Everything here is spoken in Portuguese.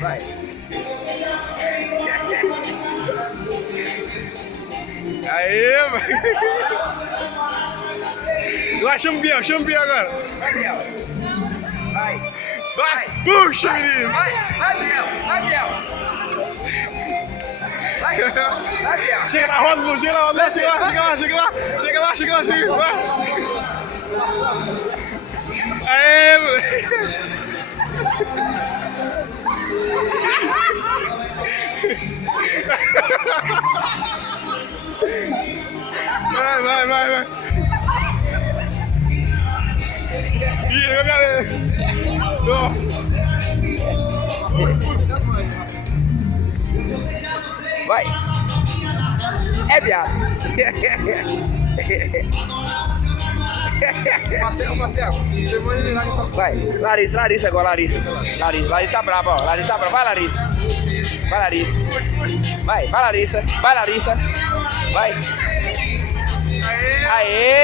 Vai. Aê, mano. Vai, chama o Biel agora. Vai, Biel. Vai. Vai, puxa, menino. Vai, Biel. Vai, Biel. Vai, Biel. Chega na roda, Lu, chega lá. Vai. Aê, moleque. Vai. Ih, galera. Vai. É viado. Vai, Larissa agora, Larissa tá brava, ó. Larissa tá brava, vai, Larissa. Vai, Larissa. Vai. Aê,